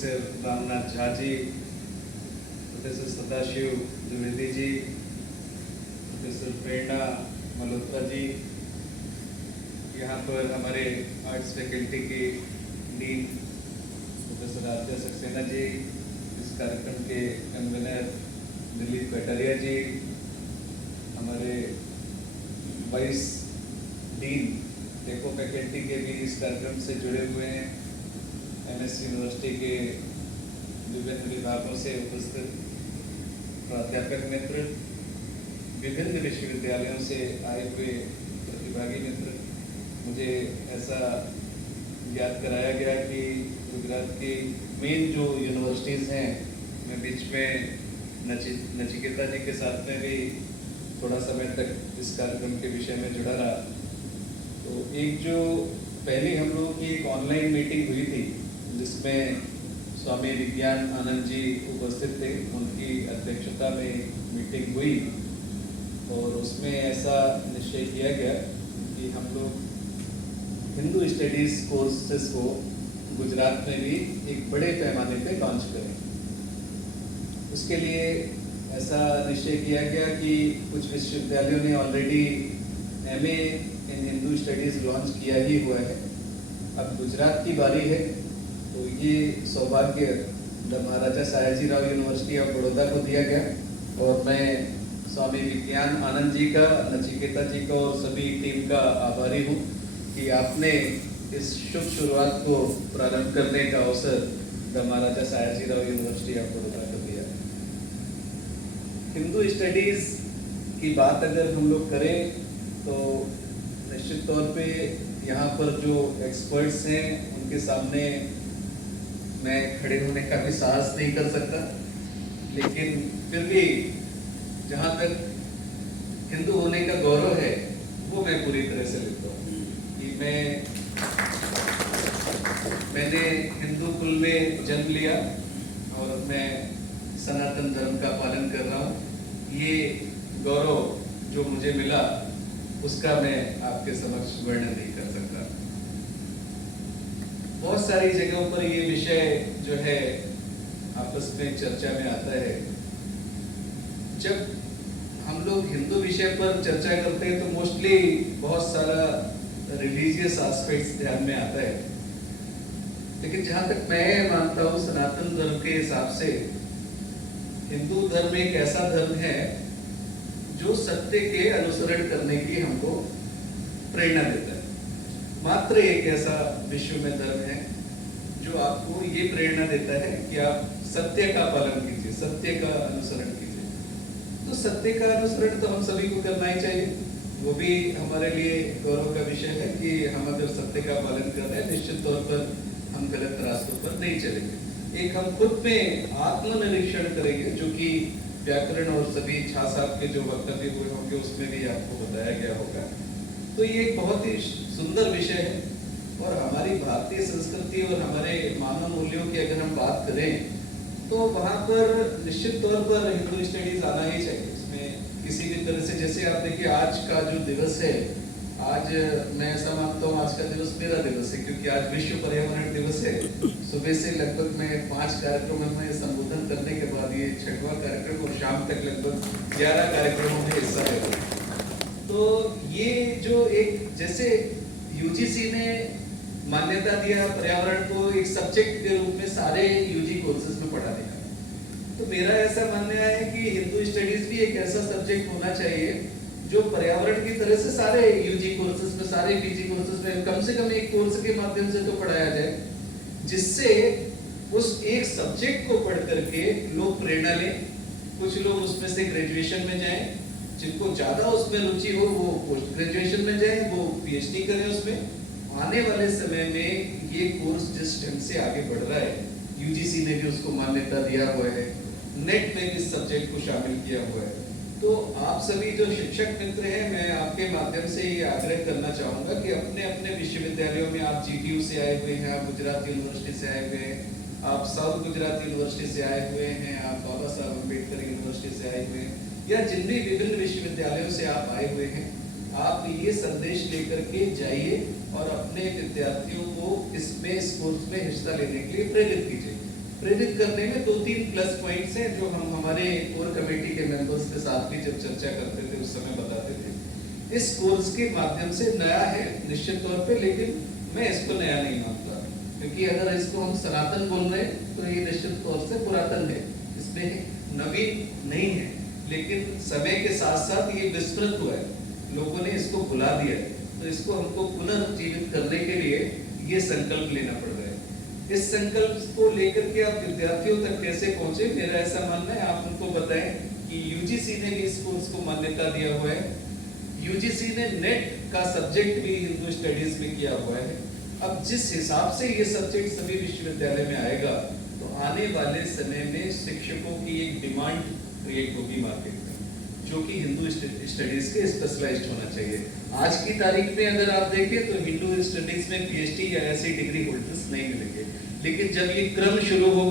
Professor Ramnath Jha ji, professor Sadashiv Dwivedi ji, professor प्रेरणा मल्होत्रा जी, यहाँ पर हमारे आर्ट्स फैकल्टी के डीन प्रोफेसर आद्या सक्सेना जी, इस कार्यक्रम के कन्वीनर दिलीप कटारिया जी, हमारे वाइस डीन टेको फैकल्टी के भी इस कार्यक्रम से जुड़े हुए हैं, एमएस यूनिवर्सिटी के विभिन्न विभागों से उपस्थित प्राध्यापक मित्र, विभिन्न विश्वविद्यालयों से आए हुए प्रतिभागी मित्र। मुझे ऐसा याद कराया गया कि गुजरात की मेन जो यूनिवर्सिटीज़ हैं, मैं बीच में नचिकेता जी के साथ में भी थोड़ा समय तक इस कार्यक्रम के विषय में जुड़ा रहा। तो एक जो पहली हम लोगों की एक ऑनलाइन मीटिंग हुई थी, जिसमें स्वामी विज्ञान आनंद जी उपस्थित थे, उनकी अध्यक्षता में मीटिंग हुई और उसमें ऐसा निश्चय किया गया कि हम लोग हिंदू स्टडीज़ कोर्सेज को गुजरात में भी एक बड़े पैमाने पे लॉन्च करें। उसके लिए ऐसा निश्चय किया गया कि कुछ विश्वविद्यालयों ने ऑलरेडी एमए इन हिंदू स्टडीज़ लॉन्च किया ही हुआ है। अब गुजरात की बारी है, तो ये सौभाग्य महाराजा सयाजीराव यूनिवर्सिटी ऑफ बड़ौदा को दिया गया और मैं स्वामी विज्ञान आनंद जी का, नचिकेता जी का और सभी टीम का आभारी हूँ कि आपने इस शुभ शुरुआत को प्रारंभ करने का अवसर महाराजा सयाजीराव यूनिवर्सिटी ऑफ बड़ौदा को दिया। हिंदू स्टडीज़ की बात अगर हम लोग करें तो निश्चित तौर पे यहाँ पर जो एक्सपर्ट्स हैं उनके सामने मैं खड़े होने का भी साहस नहीं कर सकता, लेकिन फिर भी जहाँ तक हिंदू होने का गौरव है वो मैं पूरी तरह से लेता हूँ कि मैंने हिंदू कुल में जन्म लिया और मैं सनातन धर्म का पालन कर रहा हूँ। ये गौरव जो मुझे मिला उसका मैं आपके समक्ष वर्णन नहीं कर सकता। बहुत सारी जगहों पर ये विषय जो है आपस में चर्चा में आता है। जब हम लोग हिंदू विषय पर चर्चा करते हैं तो मोस्टली बहुत सारा रिलीजियस एस्पेक्ट्स ध्यान में आता है, लेकिन जहाँ तक मैं मानता हूँ सनातन धर्म के हिसाब से हिंदू धर्म एक ऐसा धर्म है जो सत्य के अनुसरण करने की हमको प्रेरणा देता है। मात्र एक ऐसा विश्व में धर्म है जो आपको ये प्रेरणा देता है कि आप सत्य का पालन कीजिए, सत्य का अनुसरण कीजिए। तो सत्य का अनुसरण तो हम सभी को करना ही चाहिए। वो भी हमारे लिए गौरव का विषय है कि हम अगर सत्य का पालन कर रहे हैं, निश्चित तौर पर हम गलत रास्तों पर नहीं चलेंगे। एक हम खुद में आत्मनिरीक्षण करेंगे, जो कि व्याकरण और सभी झा साहब के जो वक्तव्य हुए होंगे उसमें भी आपको बताया गया होगा। तो ये एक बहुत ही सुंदर विषय है और हमारी भारतीय संस्कृति और हमारे मानव मूल्यों की अगर हम बात करें तो वहाँ पर निश्चित तौर पर हिंदू स्टडीज आना ही चाहिए। इसमें किसी भी तरह से, जैसे आप देखिए आज का जो दिवस है, आज मैं ऐसा मानता हूँ आज का दिवस मेरा दिवस है, क्योंकि आज विश्व पर्यावरण दिवस है। सुबह से लगभग मैं 5 कार्यक्रमों में संबोधन करने के बाद ये 6वां कार्यक्रम और शाम तक लगभग 11 कार्यक्रमों में हिस्सा ले रहा हूँ। तो ये जो एक जैसे यूजीसी ने मान्यता दिया पर्यावरण को एक सब्जेक्ट के रूप में सारे यूजी कोर्सेज में पढ़ाने का, तो मेरा ऐसा मानना है कि हिंदू स्टडीज भी एक ऐसा सब्जेक्ट होना चाहिए जो पर्यावरण की तरह से सारे यूजी कोर्सेज में, सारे पीजी कोर्सेज में कम से कम एक कोर्स के माध्यम से तो पढ़ाया जाए, जिससे उस एक सब्जेक्ट को पढ़ करके लोग प्रेरणा लें। कुछ लोग उसमें से ग्रेजुएशन में जाएं, जिनको ज्यादा उसमें रुचि हो वो पोस्ट ग्रेजुएशन में जाएं, वो पीएचडी करें उसमें। आने वाले समय में ये कोर्स जिस ढंग से आगे बढ़ रहा है, यूजीसी ने भी उसको मान्यता दिया हुआ है, नेट में इस सब्जेक्ट को शामिल किया हुआ है। तो आप सभी जो शिक्षक मित्र हैं, मैं आपके माध्यम से ये आग्रह करना चाहूँगा कि अपने अपने विश्वविद्यालयों में, आप जीटीयू से आए हुए हैं, आप गुजरात यूनिवर्सिटी से आए हुए हैं, आप साउथ गुजरात यूनिवर्सिटी से आए हुए हैं, आप बाबा साहब अम्बेडकर यूनिवर्सिटी से आए हुए हैं, या जिन भी विभिन्न विश्वविद्यालयों से आप आए हुए हैं, आप ये संदेश लेकर के जाइए और अपने विद्यार्थियों को इसमें, इस कोर्स में हिस्सा लेने के लिए प्रेरित कीजिए। प्रेरित करने में 2-3 प्लस पॉइंट्स हैं जो हम हमारे कोर कमेटी के मेंबर्स के साथ भी जब चर्चा करते थे उस समय बताते थे। इस कोर्स के माध्यम से नया है निश्चित तौर पे, लेकिन मैं इसको नया नहीं मानता, क्योंकि अगर इसको हम सनातन बोल रहे हैं तो ये निश्चित तौर से पुरातन है, इसमें नवीन नहीं है। लेकिन समय के साथ साथ ये विस्मृत हुआ है, लोगों ने इसको भुला दिया है, तो इसको हमको पुनर्जीवित करने के लिए ये संकल्प लेना पड़ रहा है। इस संकल्प को लेकर के आप विद्यार्थियों तक कैसे पहुंचे, मेरा ऐसा मानना है आप उनको बताएं कि यूजीसी ने भी इस कोर्स को मान्यता दिया हुआ है। यूजीसी ने नेट का सब्जेक्ट भी हिंदू स्टडीज में किया हुआ है। अब जिस हिसाब से ये सब्जेक्ट सभी विश्वविद्यालय में आएगा तो आने वाले समय में शिक्षकों की एक डिमांड क्रिएट होगी मार्केट में, जो कि हिंदू स्टडीज के स्पेशलाइज्ड होना चाहिए। आज की तारीख में अगर आप देखें तो हिंदू स्टडीज में पीएचडी या ऐसी डिग्री होल्डर्स नहीं मिलेंगे, लेकिन जब ये क्रम शुरू होगा